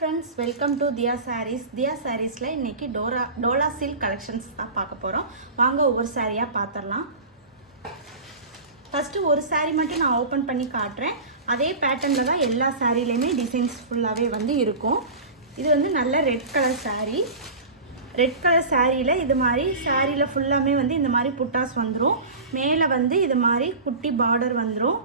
friends, welcome to Dia Sarees. Dia Sareesல இன்னைக்கு Dola silk collections தான் பார்க்க போறோம். வாங்க ஒவ்வொரு சாரியா பார்த்தறலாம். ஃபர்ஸ்ட் ஒரு சாரி மட்டும் நான் ஓபன் பண்ணி காட்றேன். அதே பேட்டர்ன்ல தான் எல்லா சாரிலயுமே டிசைன்ஸ் ஃபுல்லாவே வந்து இருக்கும். இது வந்து நல்ல red colour sari. Red colour சாரியில இது மாதிரி சாரியில ஃபுல்லாமே வந்து இந்த மாதிரி புட்டாஸ் வந்துரும். மேலே வந்து இது மாதிரி குட்டி பார்டர் வந்துரும்.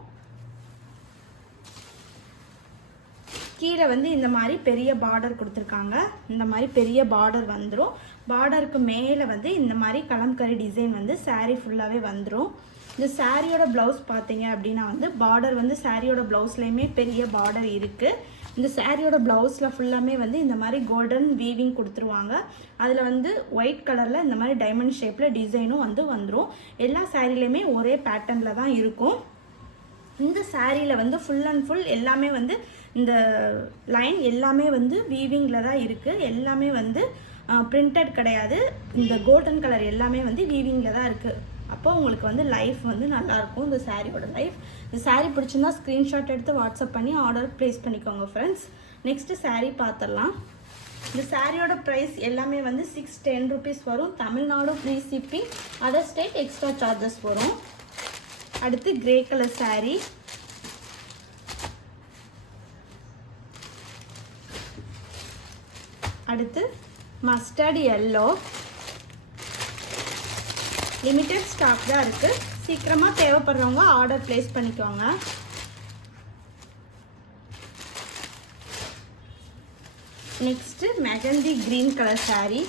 கீழே வந்து இந்த மாதிரி பெரிய பார்டர் கொடுத்துருக்காங்க. இந்த மாதிரி பெரிய பார்டர் வந்துடும். பார்டருக்கு மேலே வந்து இந்த மாதிரி கலம்கரி டிசைன் வந்து சாரீ ஃபுல்லாகவே வந்துடும். இந்த சாரியோட ப்ளவுஸ் பார்த்தீங்க அப்படின்னா வந்து பார்டர் வந்து சாரியோட ப்ளவுஸ்லேயுமே பெரிய பார்டர் இருக்குது. இந்த சாரியோட ப்ளவுஸில் ஃபுல்லாமே வந்து இந்த மாதிரி கோல்டன் வீவிங் கொடுத்துருவாங்க. அதில் வந்து ஒயிட் கலரில் இந்த மாதிரி டைமண்ட் ஷேப்பில் டிசைனும் வந்து வந்துடும். எல்லா சாரிலையுமே ஒரே பேட்டர்னில் தான் இருக்கும். இந்த சாரியில் வந்து ஃபுல் அண்ட் ஃபுல் எல்லாமே வந்து இந்த லைன் எல்லாமே வந்து வீவிங்கில் தான் இருக்குது. எல்லாமே வந்து பிரிண்டட் கிடையாது. இந்த கோல்டன் கலர் எல்லாமே வந்து வீவிங்கில் தான் இருக்குது. அப்போ உங்களுக்கு வந்து லைஃப் வந்து நல்லாயிருக்கும் இந்த சாரியோட லைஃப். இந்த சாரீ பிடிச்சிருந்தா ஸ்க்ரீன்ஷாட் எடுத்து வாட்ஸ்அப் பண்ணி ஆர்டர் ப்ளேஸ் பண்ணிக்கோங்க ஃப்ரெண்ட்ஸ். நெக்ஸ்ட்டு சாரீ பார்த்துடலாம். இந்த சாரியோட ப்ரைஸ் எல்லாமே வந்து 610 rupees வரும். Tamil Nadu free shipping, other state extra charges வரும். அடுத்து கிரே கலர் சாரீ. அடுத்து மஸ்டர்ட் எல்லோ. லிமிட்டட் ஸ்டாக் தான் இருக்குது. சீக்கிரமாக தேவைப்படுறவங்க ஆர்டர் ப்ளேஸ் பண்ணிக்கோங்க. Next mehndi green colour sari.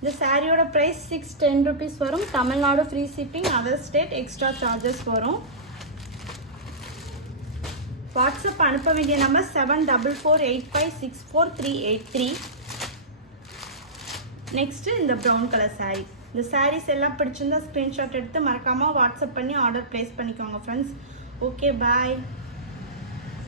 இந்த சாரியோட ப்ரைஸ் 610 rupees வரும். Tamil Nadu free shipping, other state extra charges வரும். வாட்ஸ்அப் அனுப்ப வேண்டிய நம்பர் 7448564383. நெக்ஸ்ட்டு இந்த ப்ரௌன் கலர் சாரீ. இந்த சாரீஸ் எல்லாம் பிடிச்சிருந்தா ஸ்க்ரீன்ஷாட் எடுத்து மறக்காமல் வாட்ஸ்அப் பண்ணி ஆர்டர் ப்ளேஸ் பண்ணிக்கோங்க ஃப்ரெண்ட்ஸ். ஓகே, பாய்.